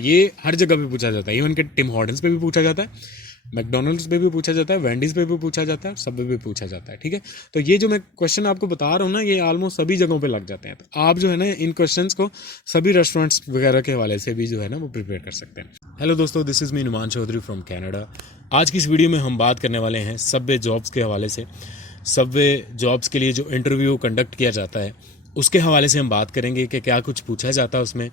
ये हर जगह पे पूछा जाता है, इवन कि टिम हॉर्टन्स पे भी पूछा जाता है, मैकडोनल्ड्स पे भी पूछा जाता है, वेंडीज पे भी पूछा जाता है, सबवे पे भी पूछा जाता है। ठीक है, तो ये जो मैं क्वेश्चन आपको बता रहा हूँ ना, ये ऑलमोस्ट सभी जगहों पे लग जाते हैं। तो आप जो है ना इन क्वेश्चंस को सभी रेस्टोरेंट्स वगैरह के हवाले से भी जो है ना वो प्रिपेयर कर सकते हैं। हेलो दोस्तों, this is me Numan Chaudhary from Canada. आज की इस वीडियो में हम बात करने वाले हैं सबवे जॉब्स के हवाले से। सबवे जॉब्स के लिए जो इंटरव्यू कंडक्ट किया जाता है उसके हवाले से हम बात करेंगे कि क्या कुछ पूछा जाता है उसमें,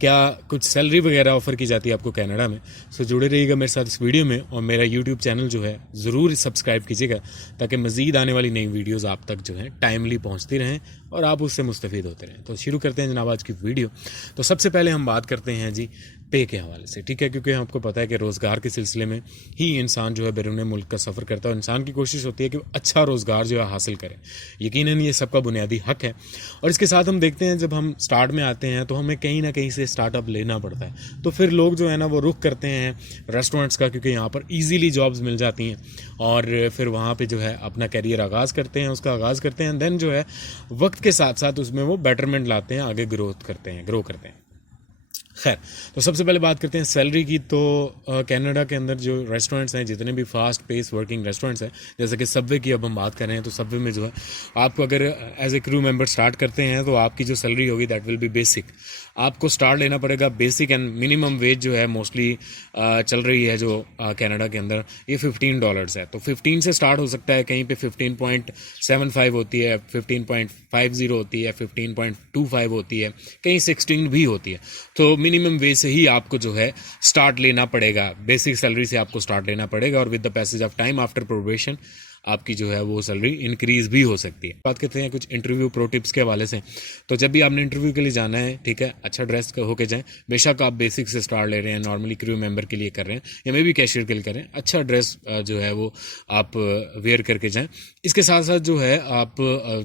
क्या कुछ सैलरी वगैरह ऑफ़र की जाती है आपको कनाडा में। सो जुड़े रहिएगा मेरे साथ इस वीडियो में, और मेरा यूट्यूब चैनल जो है ज़रूर सब्सक्राइब कीजिएगा ताकि मज़ीद आने वाली नई वीडियोस आप तक जो है टाइमली पहुंचती रहें और आप उससे मुस्तफ़ीद होते रहें। तो शुरू करते हैं जनाब आज की वीडियो। तो सबसे पहले हम बात करते हैं जी पे के हवाले से। ठीक है, क्योंकि आपको पता है कि रोज़गार के सिलसिले में ही इंसान जो है बैरून मुल्क का सफ़र करता है, और इंसान की कोशिश होती है कि वो अच्छा रोज़गार जो है हासिल करे। यकीनन ये सबका बुनियादी हक है। और इसके साथ हम देखते हैं जब हम स्टार्ट में आते हैं तो हमें कहीं ना कहीं से स्टार्टअप लेना पड़ता है। तो फिर लोग जो है ना वो रुख करते हैं रेस्टोरेंट्स का, क्योंकि यहाँ पर ईजीली जॉब्स मिल जाती हैं, और फिर वहाँ पे जो है अपना करियर आगाज़ करते हैं, उसका आगाज़ करते हैं। देन जो है वक्त के साथ साथ उसमें वो बेटरमेंट लाते हैं, आगे ग्रो करते हैं। खैर, तो सबसे पहले बात करते हैं सैलरी की। तो कनाडा के अंदर जो रेस्टोरेंट्स हैं, जितने भी फास्ट पेस वर्किंग रेस्टोरेंट्स हैं, जैसे कि सबवे की अब हम बात कर रहे हैं, तो सबवे में जो है आपको अगर as a crew member start करते हैं तो आपकी जो सैलरी होगी दैट विल बी बेसिक। आपको स्टार्ट लेना पड़ेगा बेसिक, एंड मिनिमम वेज जो है मोस्टली चल रही है जो कनाडा के अंदर ये $15 है। तो 15 से स्टार्ट हो सकता है, कहीं पे 15.75 होती है, 15.50 होती है, 15.25 होती है, कहीं 16 भी होती है। तो मिनिमम वेज से ही आपको जो है स्टार्ट लेना पड़ेगा, बेसिक सैलरी से आपको स्टार्ट लेना पड़ेगा, और with the passage of time after probation आपकी जो है वो सैलरी इंक्रीज भी हो सकती है। बात करते हैं कुछ इंटरव्यू प्रो टिप्स के हवाले से। तो जब भी आपने इंटरव्यू के लिए जाना है, ठीक है, अच्छा ड्रेस होके जाएं। बेशक आप बेसिक से स्टार्ट ले रहे हैं, नॉर्मली क्रू मेंबर के लिए कर रहे हैं या मे भी कैशियर के लिए कर रहे हैं, अच्छा ड्रेस जो है वो आप वेयर करके जाएं। इसके साथ साथ जो है आप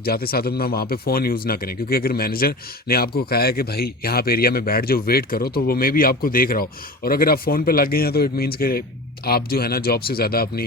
जाते साथ अपना वहाँ पे फ़ोन यूज़ ना करें, क्योंकि अगर मैनेजर ने आपको कहा है कि भाई यहाँ पे एरिया में बैठ जो वेट करो, तो वो मे भी आपको देख रहा हो, और अगर आप फ़ोन पे लग गए हैं तो इट मीन्स के आप जो है ना जॉब से ज़्यादा अपनी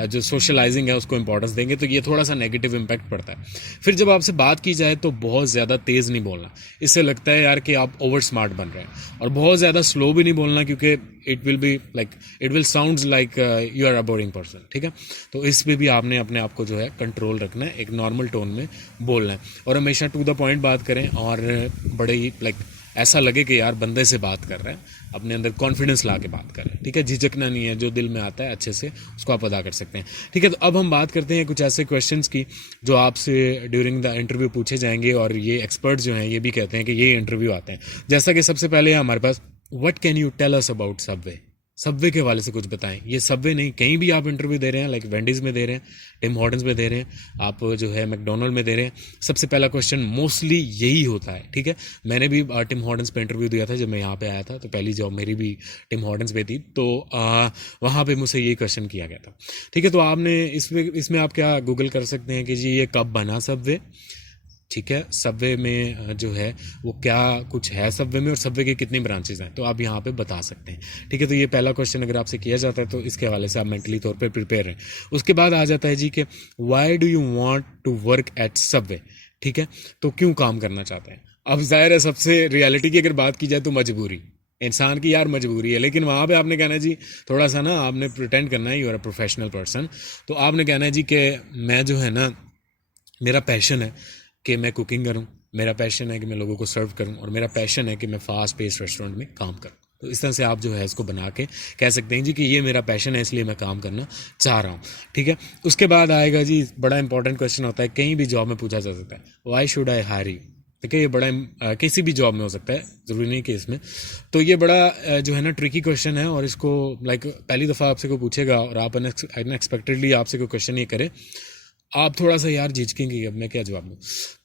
जो सोशलाइजिंग है उसको इंपॉर्टेंस देंगे, तो ये थोड़ा सा नेगेटिव इम्पैक्ट पड़ता है। फिर जब आपसे बात की जाए तो बहुत ज़्यादा तेज़ नहीं बोलना, इससे लगता है यार कि आप ओवर स्मार्ट बन रहे हैं, और बहुत ज़्यादा स्लो भी नहीं बोलना, क्योंकि it will sound like you are a boring person. ठीक है, तो इस पे भी आपने अपने आप को जो है कंट्रोल रखना है, एक नॉर्मल टोन में बोलना है, और हमेशा टू द पॉइंट बात करें, और बड़े ही ऐसा लगे कि यार बंदे से बात कर रहे हैं, अपने अंदर कॉन्फिडेंस ला के बात कर रहे हैं। ठीक है, झिझकना नहीं है, जो दिल में आता है अच्छे से उसको आप अदा कर सकते हैं। ठीक है, तो अब हम बात करते हैं कुछ ऐसे क्वेश्चंस की जो आपसे ड्यूरिंग द इंटरव्यू पूछे जाएंगे, और ये एक्सपर्ट्स जो हैं ये भी कहते हैं कि ये इंटरव्यू आते हैं। जैसा कि सबसे पहले है हमारे पास, what can you tell us about Subway. Subway के हवाले से कुछ बताएं। ये सबवे नहीं, कहीं भी आप इंटरव्यू दे रहे हैं, लाइक वेंडीज में दे रहे हैं, टिम हॉर्टन्स में दे रहे हैं, आप जो है मैकडोनल्ड में दे रहे हैं, सबसे पहला क्वेश्चन मोस्टली यही होता है। ठीक है, मैंने भी टिम हॉर्टन्स पे इंटरव्यू दिया था जब मैं यहाँ पे आया था, तो पहली जॉब मेरी भी टिम हॉर्टन्स पे थी, तो वहाँ पे मुझसे ये क्वेश्चन किया गया था। ठीक है, तो आपने इसमें आप क्या गूगल कर सकते हैं कि जी ये कब बना सबवे। ठीक है, सबवे में जो है वो क्या कुछ है सबवे में, और सबवे के कितनी ब्रांचेज हैं, तो आप यहाँ पे बता सकते हैं। ठीक है, तो ये पहला क्वेश्चन अगर आपसे किया जाता है तो इसके हवाले से आप मेंटली तौर पे प्रिपेयर हैं। उसके बाद आ जाता है जी कि why do you want to work at Subway. ठीक है, तो क्यों काम करना चाहते हैं। अब जाहिर है सबसे रियलिटी की अगर बात की जाए तो मजबूरी, इंसान की यार मजबूरी है, लेकिन वहाँ पे आपने कहना है जी, थोड़ा सा ना आपने प्रिटेंड करना है, you are a professional person, तो आपने कहना है जी कि मैं जो है ना, मेरा पैशन है कि मैं कुकिंग करूं, मेरा पैशन है कि मैं लोगों को सर्व करूं, और मेरा पैशन है कि मैं फास्ट पेस रेस्टोरेंट में काम करूं। तो इस तरह से आप जो है इसको बना के कह सकते हैं जी कि ये मेरा पैशन है, इसलिए मैं काम करना चाह रहा हूँ। ठीक है, उसके बाद आएगा जी बड़ा इंपॉर्टेंट क्वेश्चन होता है, कहीं भी जॉब में पूछा जा सकता है, why should I hire you. ठीक है, ये बड़ा किसी भी जॉब में हो सकता है, ज़रूरी नहीं कि इसमें। तो ये बड़ा जो है ना ट्रिकी क्वेश्चन है, और इसको पहली दफ़ा आपसे कोई पूछेगा और आप अनएक्सपेक्टेडली आपसे कोई क्वेश्चन ये करे, आप थोड़ा सा यार झिझकेंगे अब मैं क्या जवाब दूँ।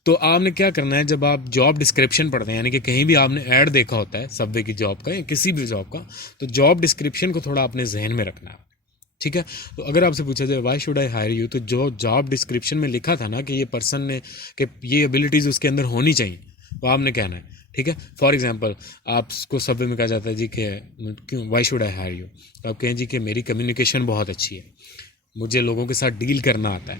तो आपने क्या करना है, जब आप जॉब डिस्क्रिप्शन पढ़ते हैं, यानी कि कहीं भी आपने ऐड देखा होता है सबवे की जॉब का या किसी भी जॉब का, तो जॉब डिस्क्रिप्शन को थोड़ा अपने जहन में रखना है। ठीक है, तो अगर आपसे पूछा जाए why should I hire you, तो जो जॉब डिस्क्रिप्शन में लिखा था ना कि ये पर्सन ने कि ये एबिलिटीज़ उसके अंदर होनी चाहिए, तो आपने कहना है। ठीक है, फॉर एग्जांपल आपको सबवे में कहा जाता है जी कि क्यों why should I hire you, तो आप कहें जी कि मेरी कम्युनिकेशन बहुत अच्छी है, मुझे लोगों के साथ डील करना आता है,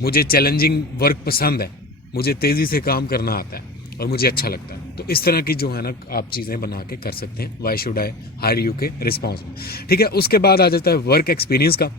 मुझे चैलेंजिंग वर्क पसंद है, मुझे तेज़ी से काम करना आता है, और मुझे अच्छा लगता है। तो इस तरह की जो है ना आप चीज़ें बना के कर सकते हैं why should I hire you के रिस्पॉन्स में। ठीक है, उसके बाद आ जाता है वर्क एक्सपीरियंस का।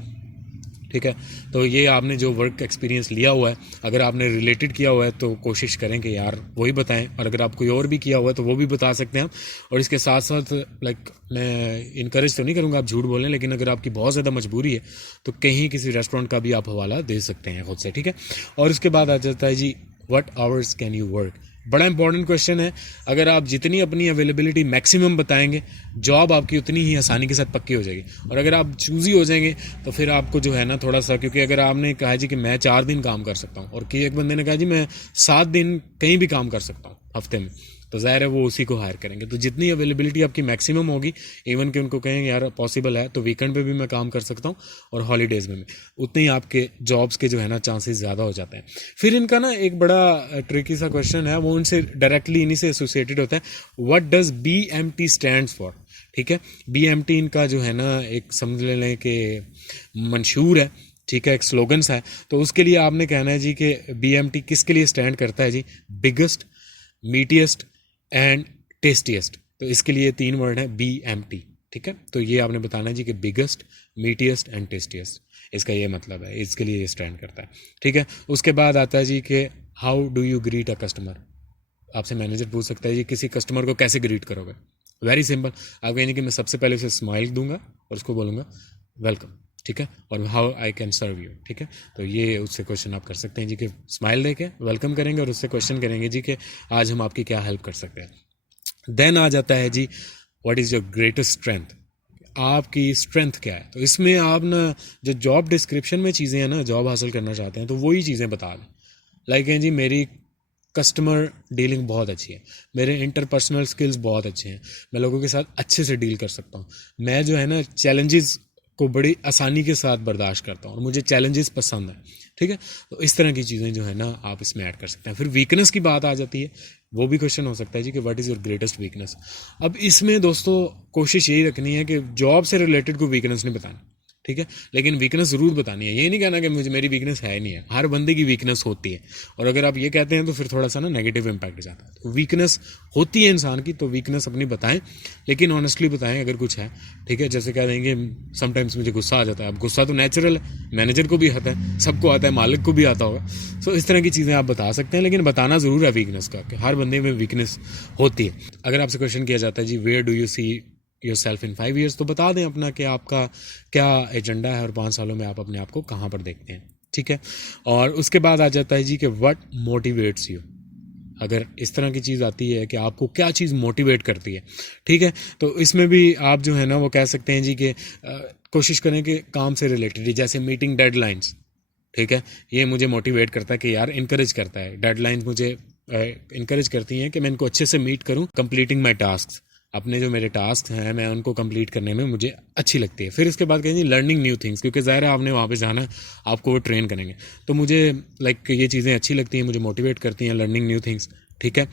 ठीक है, तो ये आपने जो वर्क एक्सपीरियंस लिया हुआ है, अगर आपने रिलेटेड किया हुआ है तो कोशिश करें कि यार वही बताएं, और अगर आप कोई और भी किया हुआ है तो वो भी बता सकते हैं आप। और इसके साथ साथ लाइक मैं इनकरेज तो नहीं करूँगा आप झूठ बोलें, लेकिन अगर आपकी बहुत ज़्यादा मजबूरी है तो कहीं किसी रेस्टोरेंट का भी आप हवाला दे सकते हैं खुद से। ठीक है, और उसके बाद आ जाता है जी what hours can you work. बड़ा इंपॉर्टेंट क्वेश्चन है। अगर आप जितनी अपनी अवेलेबिलिटी मैक्सिमम बताएंगे, जॉब आपकी उतनी ही आसानी के साथ पक्की हो जाएगी। और अगर आप चूज़ी हो जाएंगे तो फिर आपको जो है ना थोड़ा सा, क्योंकि अगर आपने कहा जी कि मैं 4 दिन काम कर सकता हूँ और कि एक बंदे ने कहा जी मैं 7 दिन कहीं भी काम कर सकता हूँ हफ्ते में, तो ज़ाहिर है वो उसी को हायर करेंगे। तो जितनी अवेलेबिलिटी आपकी मैक्सिमम होगी, इवन कि उनको कहेंगे यार पॉसिबल है तो वीकेंड पे भी मैं काम कर सकता हूँ और हॉलीडेज़ में भी, उतने ही आपके जॉब्स के जो है ना चांसेस ज़्यादा हो जाते हैं। फिर इनका ना एक बड़ा ट्रिकी सा क्वेश्चन है, वो उनसे डायरेक्टली इन्हीं से एसोसिएटेड होता है। What does BMT stands for. ठीक है, BMT इनका जो है ना एक समझ लें कि मंशूर है। ठीक है, एक स्लोगन्स है। तो उसके लिए आपने कहना है जी कि BMT किसके लिए स्टैंड करता है जी, बिगेस्ट, मीटिएस्ट एंड टेस्टीएस्ट। तो इसके लिए 3 वर्ड है BMT। ठीक है, तो ये आपने बताना है जी कि बिगेस्ट, मीटिएस्ट एंड टेस्टीएस्ट, इसका ये मतलब है, इसके लिए ये स्टैंड करता है। ठीक है, उसके बाद आता है जी कि how do you greet a customer. आपसे मैनेजर पूछ सकता है जी किसी कस्टमर को कैसे ग्रीट करोगे। वेरी सिंपल, आप कहेंगे कि मैं सबसे पहले उसे स्माइल दूंगा और उसको बोलूँगा वेलकम। ठीक है, और how I can serve you. ठीक है, तो ये उससे क्वेश्चन आप कर सकते हैं जी कि स्माइल देके वेलकम करेंगे और उससे क्वेश्चन करेंगे जी कि आज हम आपकी क्या हेल्प कर सकते हैं। देन आ जाता है जी what is your greatest strength. आपकी स्ट्रेंथ क्या है। तो इसमें आप ना जो जॉब डिस्क्रिप्शन में चीज़ें हैं ना, जॉब हासिल करना चाहते हैं तो वही चीज़ें बता दें। लाइक हैं जी मेरी कस्टमर डीलिंग बहुत अच्छी है, मेरे इंटरपर्सनल स्किल्स बहुत अच्छे हैं, मैं लोगों के साथ अच्छे से डील कर सकता हूँ, मैं जो है ना चैलेंजेस को बड़ी आसानी के साथ बर्दाश्त करता हूँ और मुझे चैलेंजेस पसंद है। ठीक है, तो इस तरह की चीज़ें जो है ना आप इसमें ऐड कर सकते हैं। फिर वीकनेस की बात आ जाती है, वो भी क्वेश्चन हो सकता है जी कि what is your greatest weakness. अब इसमें दोस्तों कोशिश यही रखनी है कि जॉब से रिलेटेड कोई वीकनेस नहीं बतानी। ठीक है, लेकिन वीकनेस ज़रूर बतानी है। ये नहीं कहना कि मुझे मेरी वीकनेस है नहीं है, हर बंदे की वीकनेस होती है। और अगर आप ये कहते हैं तो फिर थोड़ा सा ना नेगेटिव इम्पैक्ट जाता है। तो वीकनेस होती है इंसान की, तो वीकनेस अपनी बताएं, लेकिन ऑनेस्टली बताएं अगर कुछ है। ठीक है, जैसे कह देंगे समटाइम्स मुझे गुस्सा आ जाता है। अब गुस्सा तो नेचुरल है, मैनेजर को भी आता है, सबको आता है, मालिक को भी आता होगा। सो इस तरह की चीज़ें आप बता सकते हैं, लेकिन बताना ज़रूर है वीकनेस का, कि हर बंदे में वीकनेस होती है। अगर आपसे क्वेश्चन किया जाता है जी where do you see yourself in 5 years, तो बता दें अपना कि आपका क्या एजेंडा है और 5 सालों में आप अपने आप को कहाँ पर देखते हैं। ठीक है, और उसके बाद आ जाता है जी कि व्हाट मोटिवेट्स यू। अगर इस तरह की चीज़ आती है कि आपको क्या चीज़ मोटिवेट करती है, ठीक है, तो इसमें भी आप जो है ना वो कह सकते हैं जी कि कोशिश करें कि काम से रिलेटेड, जैसे मीटिंग डेडलाइंस। ठीक है, ये मुझे मोटिवेट करता है कि यार इनकरेज करता है, डेडलाइंस मुझे इनकरेज करती हैं कि मैं इनको अच्छे से मीट करूं, कंप्लीटिंग माई टास्क, अपने जो मेरे टास्क हैं मैं उनको कंप्लीट करने में मुझे अच्छी लगती है। फिर इसके बाद कहेंगे लर्निंग न्यू थिंग्स, क्योंकि ज़ाहिर है आपने वहाँ पे जाना, आपको वो ट्रेन करेंगे, तो मुझे लाइक ये चीज़ें अच्छी लगती हैं, मुझे मोटिवेट करती हैं लर्निंग न्यू थिंग्स। ठीक है,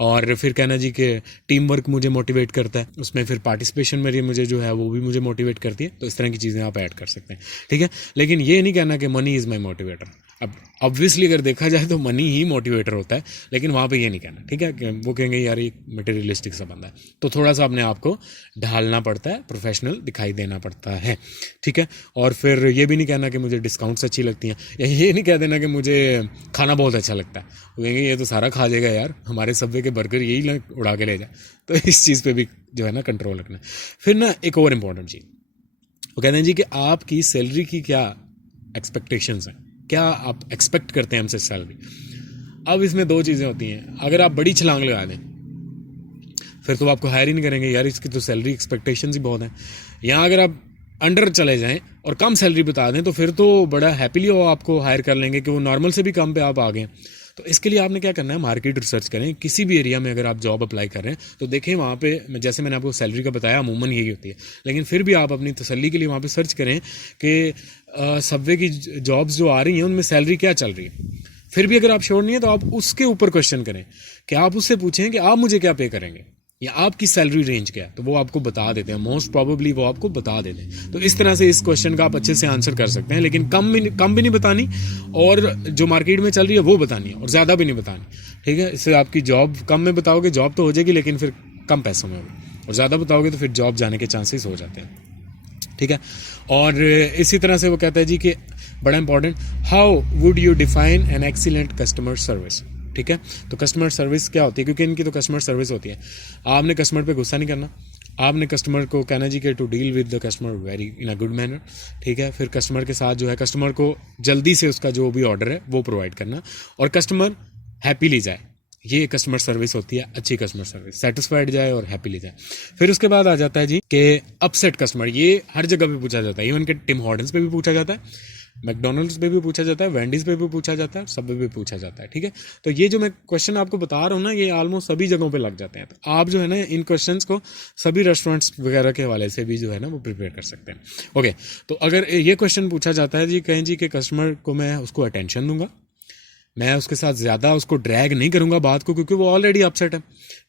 और फिर कहना जी कि टीम वर्क मुझे मोटिवेट करता है, उसमें फिर पार्टिसिपेशन मेरी मुझे जो है वो भी मुझे मोटिवेट करती है। तो इस तरह की चीज़ें आप ऐड कर सकते हैं। ठीक है, लेकिन ये नहीं कहना कि मनी इज़ माई मोटिवेटर। अब ऑब्वियसली अगर देखा जाए तो मनी ही मोटिवेटर होता है, लेकिन वहाँ पे ये नहीं कहना। ठीक है, कि वो कहेंगे यार ये मटेरियलिस्टिक सा बंदा है, तो थोड़ा सा अपने आप को ढालना पड़ता है, प्रोफेशनल दिखाई देना पड़ता है। ठीक है, और फिर ये भी नहीं कहना कि मुझे डिस्काउंट्स अच्छी लगती हैं, या ये नहीं कह देना कि मुझे खाना बहुत अच्छा लगता है। वो कहेंगे ये तो सारा खा जाएगा यार, हमारे सबवे के बर्गर यही उड़ा के ले जाए। तो इस चीज़ पे भी जो है ना कंट्रोल रखना है। फिर ना एक और इम्पॉर्टेंट चीज़, वो कहते हैं जी कि आपकी सैलरी की क्या एक्सपेक्टेशंस हैं, क्या आप एक्सपेक्ट करते हैं हमसे सैलरी। अब इसमें 2 चीज़ें होती हैं। अगर आप बड़ी छलांग लगा दें फिर तो आपको हायर ही नहीं करेंगे, यार इसकी तो सैलरी एक्सपेक्टेशंस ही बहुत हैं। या अगर आप अंडर चले जाएं और कम सैलरी बता दें तो फिर तो बड़ा हैप्पीली वो आपको हायर कर लेंगे कि वो नॉर्मल से भी कम पे आप आ गए। तो इसके लिए आपने क्या करना है, मार्केट रिसर्च करें। किसी भी एरिया में अगर आप जॉब अप्लाई कर रहे हैं तो देखें वहाँ पे, जैसे मैंने आपको सैलरी का बताया अमूमन यही होती है, लेकिन फिर भी आप अपनी तसल्ली के लिए वहाँ पे सर्च करें कि सबवे की जॉब्स जो आ रही हैं उनमें सैलरी क्या चल रही है। फिर भी अगर आप श्योर नहीं है तो आप उसके ऊपर क्वेश्चन करें कि आप उससे पूछें कि आप मुझे क्या पे करेंगे। या आपकी सैलरी रेंज क्या है, तो वो आपको बता देते हैं, मोस्ट प्रोबेबली वो आपको बता देते हैं। तो इस तरह से इस क्वेश्चन का आप अच्छे से आंसर कर सकते हैं, लेकिन कम भी नहीं बतानी और जो मार्केट में चल रही है वो बतानी है, और ज़्यादा भी नहीं बतानी, ठीक है। इससे आपकी जॉब कम में बताओगे जॉब तो हो जाएगी, लेकिन फिर कम पैसों में होगी, और ज़्यादा बताओगे तो फिर जॉब जाने के चांसेस हो जाते हैं, ठीक है। और इसी तरह से वो कहता है जी कि बड़ा important, how would you define an excellent customer service, ठीक है। तो कस्टमर सर्विस क्या होती है, क्योंकि इनकी तो कस्टमर सर्विस होती है। आपने कस्टमर पे गुस्सा नहीं करना, आपने कस्टमर को कहना जी कि to deal with the customer very in a good manner, ठीक है। फिर कस्टमर के साथ जो है कस्टमर को जल्दी से उसका जो भी ऑर्डर है वो प्रोवाइड करना, और कस्टमर हैप्पीली जाए, ये कस्टमर सर्विस होती है, अच्छी कस्टमर सर्विस, सेटिस्फाइड जाए और हैप्पीली जाए। फिर उसके बाद आ जाता है जी कि अपसेट कस्टमर, ये हर जगह पे पूछा जाता है, इवन के टिम हॉर्टन्स पे भी पूछा जाता है, मैकडोनल्ड्स पे भी पूछा जाता है, वेंडीज पे भी पूछा जाता है, सब पे भी पूछा जाता है, ठीक है। तो ये जो मैं क्वेश्चन आपको बता रहा हूँ ना, ये ऑलमोस्ट सभी जगहों पे लग जाते हैं। तो आप जो है ना इन क्वेश्चंस को सभी रेस्टोरेंट्स वगैरह के हवाले से भी जो है ना वो प्रिपेयर कर सकते हैं। ओके, तो अगर ये क्वेश्चन पूछा जाता है जी, कहें जी कि कस्टमर को मैं उसको अटेंशन दूंगा, मैं उसके साथ ज़्यादा उसको ड्रैग नहीं करूँगा बात को, क्योंकि वो ऑलरेडी अपसेट है,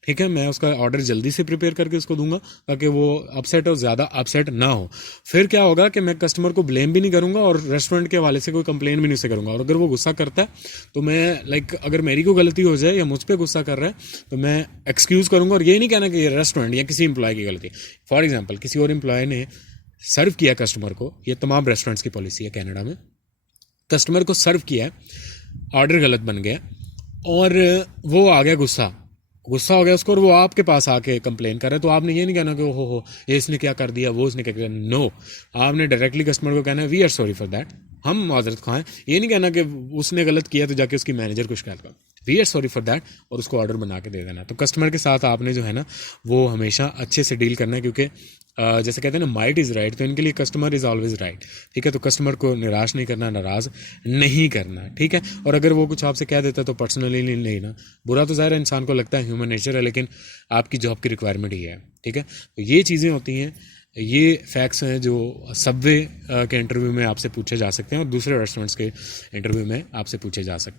ठीक है। मैं उसका ऑर्डर जल्दी से प्रिपेयर करके उसको दूंगा ताकि वो अपसेट और ज़्यादा अपसेट ना हो। फिर क्या होगा कि मैं कस्टमर को ब्लेम भी नहीं करूँगा और रेस्टोरेंट के हवाले से कोई कंप्लेन भी नहीं से करूँगा। और अगर वो गुस्सा करता है तो मैं अगर मेरी को गलती हो जाए या मुझ पर गुस्सा कर रहा है तो मैं एक्सक्यूज़ करूँगा, और ये नहीं कहना कि ये रेस्टोरेंट या किसी एम्प्लॉय की गलती। फॉर एग्जाम्पल, किसी और एम्प्लॉय ने सर्व किया कस्टमर को, ये तमाम रेस्टोरेंट्स की पॉलिसी है कनाडा में, कस्टमर को सर्व किया है, ऑर्डर गलत बन गया और वो आ गया गुस्सा हो गया उसको, और वो आपके पास आके कंप्लेन कर रहे हैं, तो आपने ये नहीं कहना कि हो ये इसने क्या कर दिया, वो इसने क्या किया। नो, आपने डायरेक्टली कस्टमर को कहना है we are sorry for that, हम माजरत खाएं। ये नहीं कहना कि उसने गलत किया तो जाके उसकी मैनेजर को शिकायत कर, we are sorry for that, और उसको ऑर्डर बना के दे देना। तो कस्टमर के साथ आपने जो है ना वो हमेशा अच्छे से डील करना है, क्योंकि जैसे कहते हैं ना माइट इज़ राइट, तो इनके लिए कस्टमर इज़ ऑलवेज राइट, ठीक है। तो कस्टमर को निराश नहीं करना, नाराज़ नहीं करना, ठीक है। और अगर वो कुछ आपसे कह देता है तो पर्सनली नहीं लेना, बुरा तो ज़ाहिर है इंसान को लगता है, ह्यूमन नेचर है, लेकिन आपकी जॉब की रिक्वायरमेंट ही है, ठीक है। तो ये चीज़ें होती हैं, ये फैक्ट्स हैं जो सबवे के इंटरव्यू में आपसे पूछे जा सकते हैं और दूसरे रेस्टोरेंट्स के इंटरव्यू में आपसे पूछे जा सकते हैं।